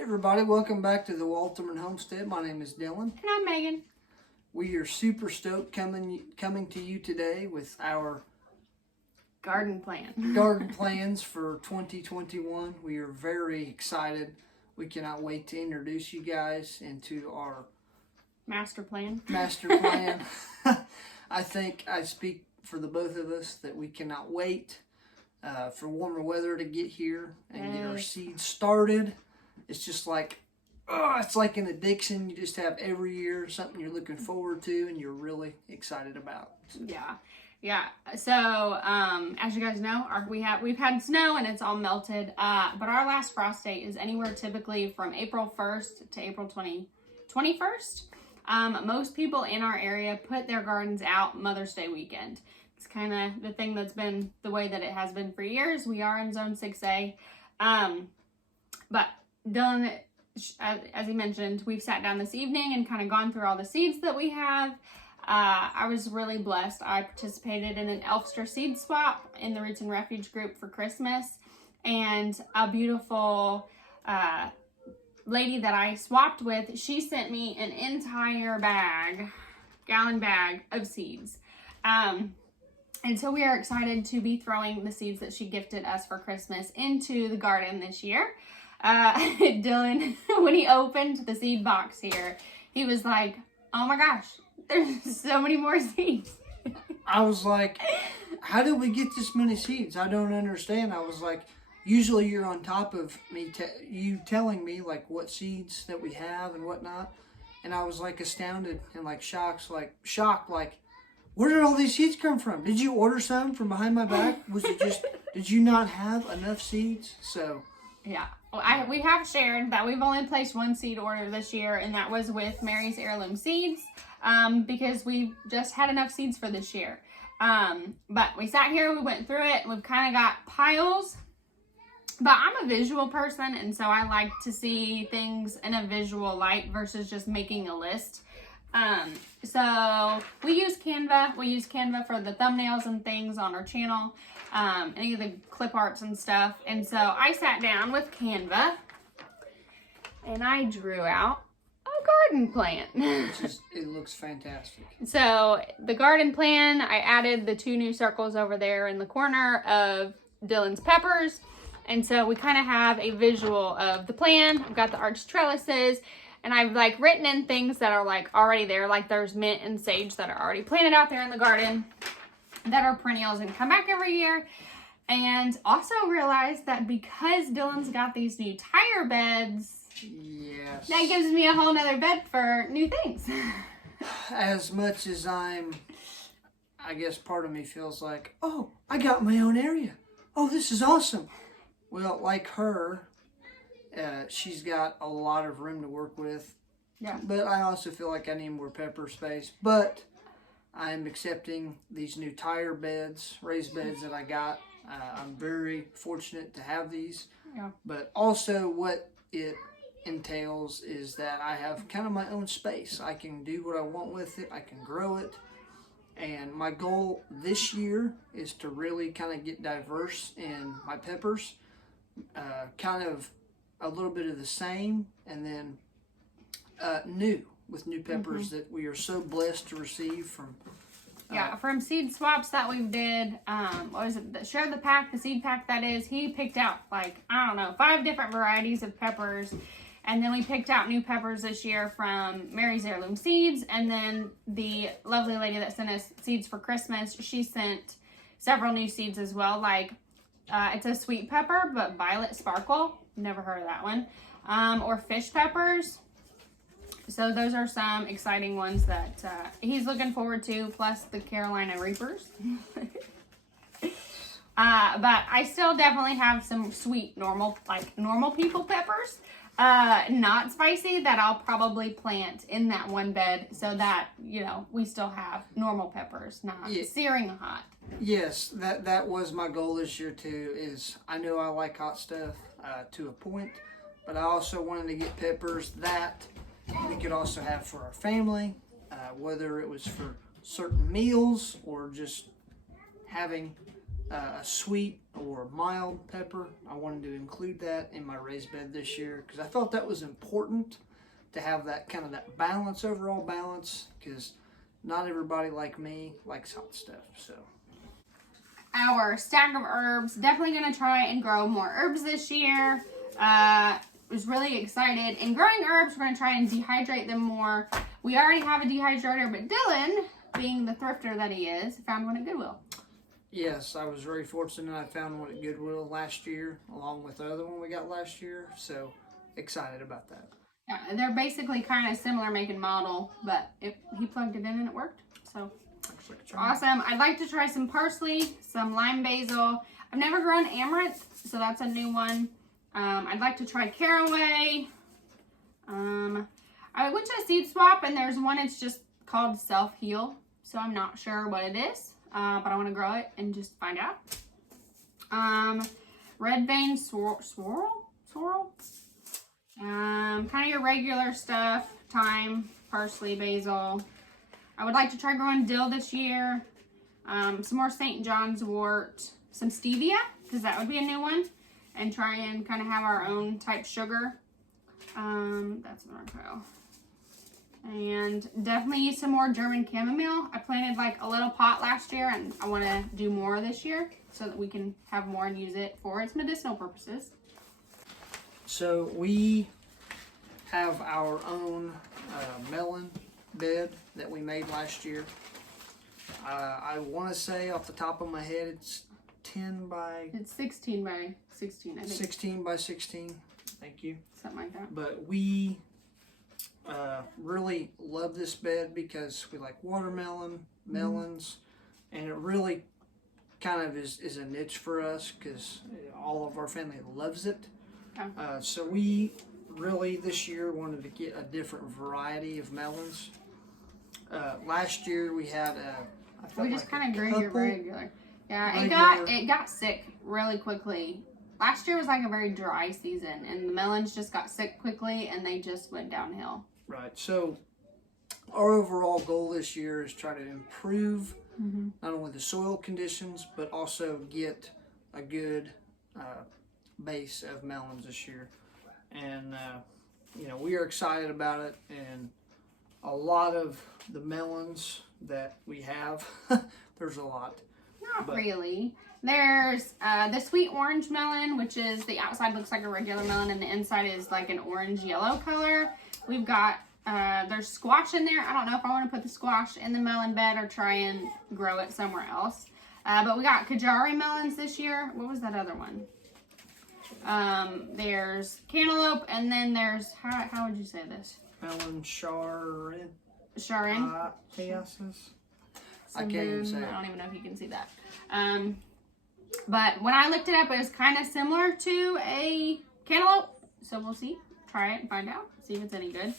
Hey everybody, welcome back to the Wolterman Homestead. My name is Dylan. And I'm Megan. We are super stoked coming to you today with our Garden garden plans for 2021. We are very excited. We cannot wait to introduce you guys into our master plan. I think I speak for the both of us that we cannot wait for warmer weather to get here and get our seeds started. It's just like, it's like an addiction you just have every year, something you're looking forward to and you're really excited about. Yeah. So, as you guys know, we've had snow and it's all melted. But our last frost date is anywhere typically from April 1st to April 21st. Most people in our area put their gardens out Mother's Day weekend. It's kind of the thing that's been the way that it has been for years. We are in Zone 6A. But Dylan, as he mentioned, we've sat down this evening and kind of gone through all the seeds that we have. I was really blessed. I participated in an Elfster seed swap in the Roots and Refuge group for Christmas. And a beautiful lady that I swapped with, she sent me an entire gallon bag of seeds. And so we are excited to be throwing the seeds that she gifted us for Christmas into the garden this year. Dylan, when he opened the seed box here, he was like, oh my gosh, there's so many more seeds. I was like, how did we get this many seeds? I don't understand. I was like, usually you're on top of me, you telling me like what seeds that we have and whatnot. And I was like astounded and like shocked, like, where did all these seeds come from? Did you order some from behind my back? Was it just, did you not have enough seeds? So. Yeah. Well, we have shared that we've only placed one seed order this year, and that was with Mary's Heirloom Seeds, because we just had enough seeds for this year. But we sat here, we went through it, and we've kind of got piles. But I'm a visual person, and so I like to see things in a visual light versus just making a list. So we use Canva. We use Canva for the thumbnails and things on our channel, any of the clip arts and stuff. And so I sat down with Canva and I drew out a garden plan. It looks fantastic. So the garden plan, I added the 2 new circles over there in the corner of Dylan's peppers. And so we kind of have a visual of the plan. I've got the arched trellises. And I've like written in things that are like already there, like there's mint and sage that are already planted out there in the garden that are perennials and come back every year. And also realized that because Dylan's got these new tire beds, yes, that gives me a whole nother bed for new things. As much as I guess part of me feels like, oh, I got my own area. Oh, this is awesome. Well, like her, she's got a lot of room to work with. Yeah. But I also feel like I need more pepper space. But I'm accepting these new tire beds, raised beds that I got. I'm very fortunate to have these. Yeah. But also what it entails is that I have kind of my own space. I can do what I want with it. I can grow it. And my goal this year is to really kind of get diverse in my peppers. Kind of a little bit of the same, and then new peppers that we are so blessed to receive from. From seed swaps that we did. What was it? Share the pack, the seed pack that is. He picked out like, I don't know, 5 different varieties of peppers. And then we picked out new peppers this year from Mary's Heirloom Seeds. And then the lovely lady that sent us seeds for Christmas, she sent several new seeds as well. Like, it's a sweet pepper, but violet sparkle. Never heard of that one. Or fish peppers. So those are some exciting ones that he's looking forward to, plus the Carolina Reapers. But I still definitely have some sweet, normal people peppers. Not spicy, that I'll probably plant in that one bed so that, we still have normal peppers, not searing hot. Yes, that was my goal this year too, is I know I like hot stuff to a point, but I also wanted to get peppers that we could also have for our family, whether it was for certain meals or just having a sweet or mild pepper. I wanted to include that in my raised bed this year because I felt that was important to have that kind of that balance, overall balance, because not everybody like me likes hot stuff. So our stack of herbs, definitely going to try and grow more herbs this year. Was really excited. In growing herbs, we're going to try and dehydrate them more. We already have a dehydrator, but Dylan, being the thrifter that he is, found one at Goodwill. Yes, I was very fortunate. I found one at Goodwill last year, along with the other one we got last year. So excited about that. Yeah, they're basically kind of similar make and model, but he plugged it in and it worked. So awesome. I'd like to try some parsley, some lime basil. I've never grown amaranth, so that's a new one. I'd like to try caraway. I went to a seed swap and there's one, it's just called Self Heal. So I'm not sure what it is, but I want to grow it and just find out. Red vein sorrel. Kind of your regular stuff, thyme, parsley, basil. I would like to try growing dill this year. Some more St. John's wort, some stevia, because that would be a new one. And try and kind of have our own type sugar. That's an arco. And definitely some more German chamomile. I planted like a little pot last year and I want to do more this year so that we can have more and use it for its medicinal purposes. So we have our own melon bed that we made last year. I want to say off the top of my head it's 10 by... It's 16 by 16, I think. 16 by 16, thank you. Something like that. But we really love this bed because we like watermelon, melons, and it really kind of is a niche for us because all of our family loves it. Yeah. So we really this year wanted to get a different variety of melons. Last year we had we just like kind of grew your regular. Yeah, it got sick really quickly. Last year was like a very dry season, and the melons just got sick quickly, and they just went downhill. Right. So our overall goal this year is try to improve not only the soil conditions, but also get a good base of melons this year. And you know, we are excited about it, and a lot of the melons that we have, there's a lot. Not really. There's the sweet orange melon, which is the outside looks like a regular melon and the inside is like an orange yellow color. We've got there's squash in there. I don't know if I want to put the squash in the melon bed or try and grow it somewhere else. But we got Kajari melons this year. What was that other one? There's cantaloupe, and then there's how would you say this? Melon charin. I can't even say it. I don't even know if you can see that. But when I looked it up, it was kind of similar to a cantaloupe. So we'll see. Try it and find out. See if it's any good.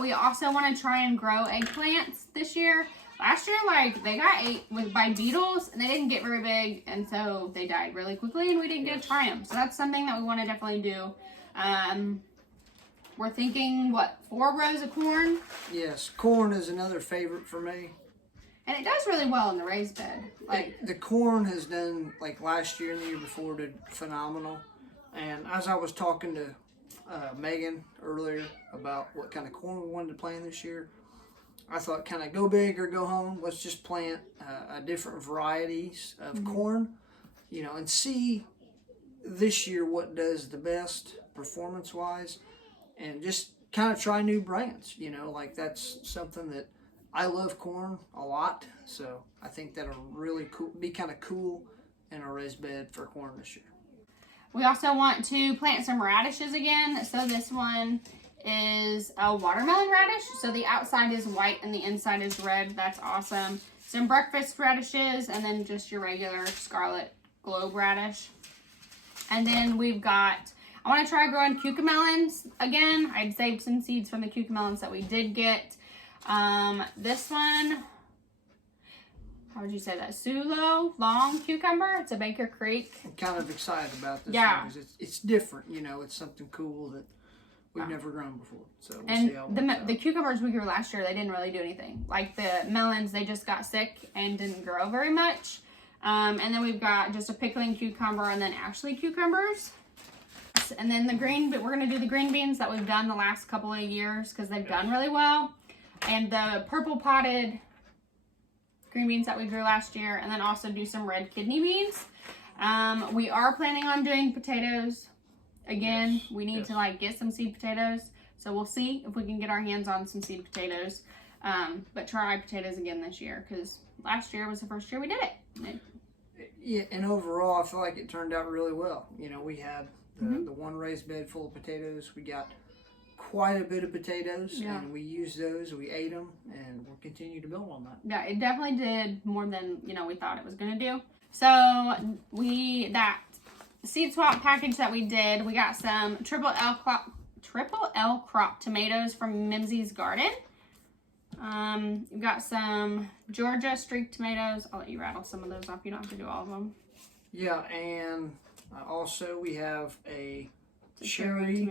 We also want to try and grow eggplants this year. Last year, like, they got ate by beetles, and they didn't get very big, and so they died really quickly, and we didn't get to try them. So that's something that we want to definitely do. We're thinking, what, 4 rows of corn? Yes, corn is another favorite for me. And it does really well in the raised bed. Like the corn has done, like last year and the year before, did phenomenal. And as I was talking to Megan earlier about what kind of corn we wanted to plant this year, I thought kind of go big or go home. Let's just plant a different varieties of corn, you know, and see this year what does the best performance-wise, and just kind of try new brands, you know, like that's something that I love corn a lot, so I think that'll really be kind of cool in a raised bed for corn this year. We also want to plant some radishes again. So this one is a watermelon radish. So the outside is white and the inside is red. That's awesome. Some breakfast radishes, and then just your regular scarlet globe radish. And then we've got, I want to try growing cucamelons again. I'd saved some seeds from the cucamelons that we did get. This one, how would you say that? Sulo long cucumber. It's a Baker Creek. I'm kind of excited about this one because it's different. You know, it's something cool that we've never grown before. So we'll and see how the cucumbers we grew last year, they didn't really do anything. Like the melons, they just got sick and didn't grow very much. And then we've got just a pickling cucumber and then Ashley cucumbers. And then the green, but we're going to do the green beans that we've done the last couple of years because they've done really well. And the purple potted green beans that we grew last year. And then also do some red kidney beans. We are planning on doing potatoes again. We need to like get some seed potatoes. So we'll see if we can get our hands on some seed potatoes. But try potatoes again this year because last year was the first year we did it. Yeah, and overall, I feel like it turned out really well. You know, we had the one raised bed full of potatoes. We got quite a bit of potatoes, and we used those. We ate them, and we'll continue to build on that. Yeah, it definitely did more than we thought it was going to do. So that seed swap package that we did, we got some triple L crop tomatoes from Mimsy's Garden. We've got some Georgia streak tomatoes. I'll let you rattle some of those off. You don't have to do all of them. Yeah, and also we have a cherry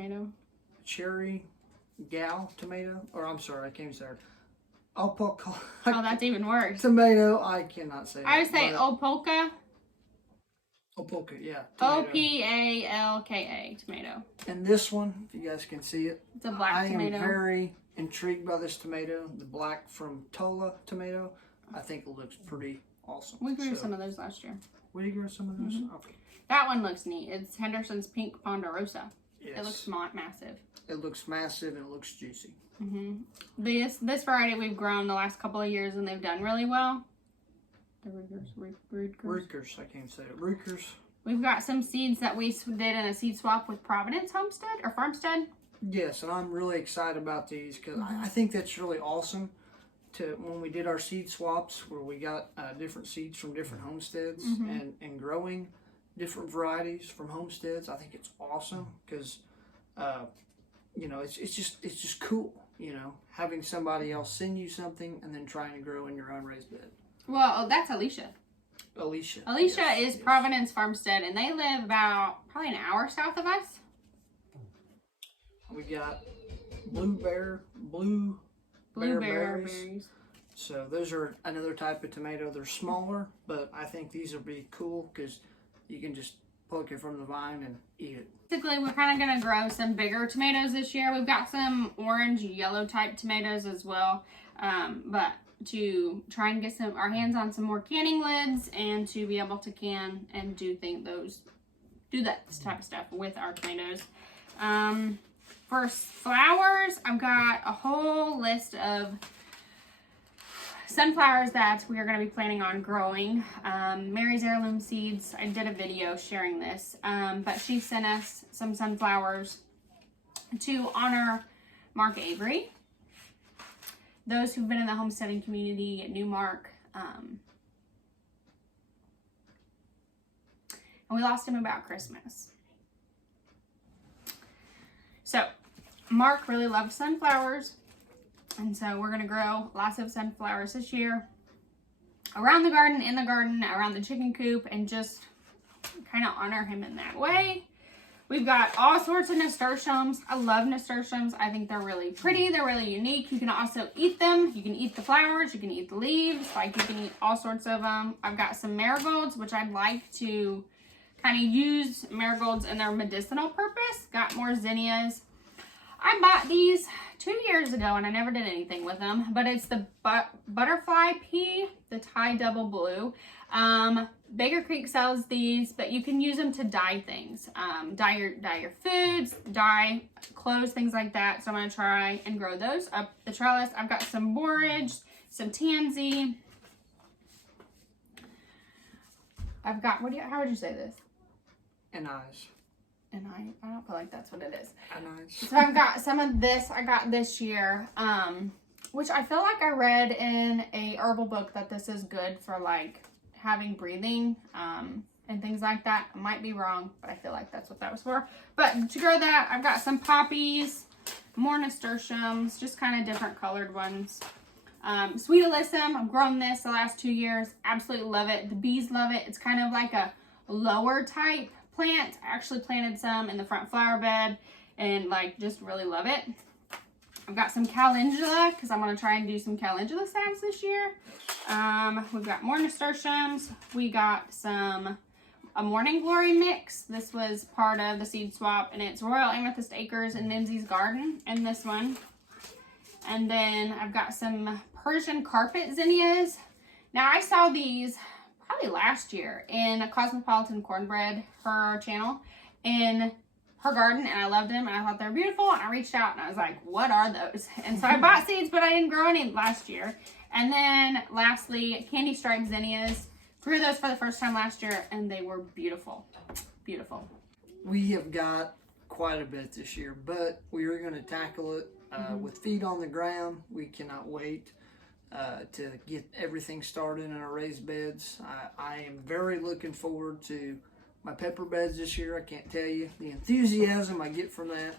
gal tomato. Or I'm sorry, I can't say it. Opolka. Oh, that's even worse. Tomato. I cannot say that. I would say Opolka. Opolka, yeah. Opalka tomato. And this one, if you guys can see it. It's a black tomato. I am very intrigued by this tomato. The black from Tola tomato. I think it looks pretty awesome. We grew some of those last year. We did grow some of those? Okay. That one looks neat. It's Henderson's Pink Ponderosa. Yes. It looks massive. It looks massive and it looks juicy. This variety we've grown the last couple of years and they've done really well. The Rookers, I can't say it. Rookers. We've got some seeds that we did in a seed swap with Providence Homestead or Farmstead. Yes, and I'm really excited about these because I think that's really awesome. When we did our seed swaps where we got different seeds from different homesteads and growing different varieties from homesteads, I think it's awesome because it's just cool, having somebody else send you something and then trying to grow in your own raised bed. Well, that's Alicia. Alicia is Providence Farmstead, and they live about probably an hour south of us. We got blueberry berries. So those are another type of tomato. They're smaller, but I think these will be cool because you can just pluck it from the vine and eat it. Basically, we're kind of going to grow some bigger tomatoes this year. We've got some orange, yellow type tomatoes as well, but to try and get our hands on some more canning lids and to be able to can and do that type of stuff with our tomatoes. For flowers, I've got a whole list of sunflowers that we are going to be planning on growing. Mary's Heirloom Seeds, I did a video sharing this, but she sent us some sunflowers to honor Mark Avery. Those who've been in the homesteading community knew Mark. And we lost him about Christmas. So, Mark really loves sunflowers. And so we're going to grow lots of sunflowers this year. Around the garden, in the garden, around the chicken coop, and just kind of honor him in that way. We've got all sorts of nasturtiums. I love nasturtiums. I think they're really pretty. They're really unique. You can also eat them. You can eat the flowers. You can eat the leaves. Like, you can eat all sorts of them. I've got some marigolds, which I'd like to kind of use marigolds in their medicinal purpose. Got more zinnias. I bought these 2 years ago and I never did anything with them, but it's the butterfly pea, the Thai double blue. Baker Creek sells these, but you can use them to dye things. Dye your foods, dye clothes, things like that. So I'm going to try and grow those up the trellis. I've got some borage, some tansy. I've got, how would you say this? Anise. And I don't feel like that's what it is. Anise. So I've got some of this I got this year, which I feel like I read in a herbal book that this is good for like having breathing and things like that. I might be wrong, but I feel like that's what that was for. But to grow that, I've got some poppies, more nasturtiums, just kind of different colored ones. Sweet alyssum, I've grown this the last 2 years. Absolutely love it. The bees love it. It's kind of like a lower type plant. I actually planted some in the front flower bed and like just really love it. I've got some calendula because I'm going to try and do some calendula salves this year. We've got more nasturtiums. We got a Morning Glory mix. This was part of the seed swap, and it's Royal Amethyst Acres and Ninsy's Garden in this one. And then I've got some Persian carpet zinnias. Now I saw these probably last year in a Cosmopolitan Cornbread, her channel, in her garden, and I loved them, and I thought they were beautiful, and I reached out and I was like, what are those? And so I bought seeds, but I didn't grow any last year. And then lastly, candy stripe zinnias. Grew those for the first time last year, and they were beautiful. Beautiful. We have got quite a bit this year, but we are going to tackle it with feet on the ground. We cannot wait to get everything started in our raised beds. I am very looking forward to my pepper beds this year. I can't tell you the enthusiasm I get from that.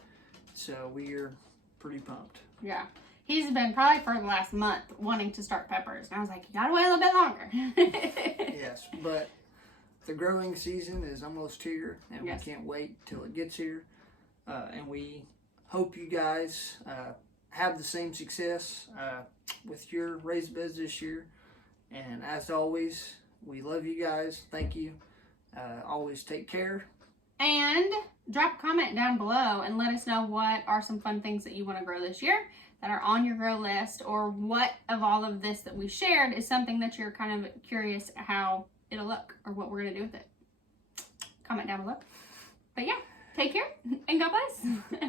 So we are pretty pumped. Yeah. He's been probably for the last month wanting to start peppers. And I was like, you gotta wait a little bit longer. Yes, but the growing season is almost here, and yes, we can't wait till it gets here. And we hope you guys have the same success with your raised beds this year. And as always, we love you guys. Thank you. Always take care. And drop a comment down below and let us know what are some fun things that you want to grow this year that are on your grow list, or what of all of this that we shared is something that you're kind of curious how it'll look or what we're going to do with it. Comment down below. But yeah, take care and God bless.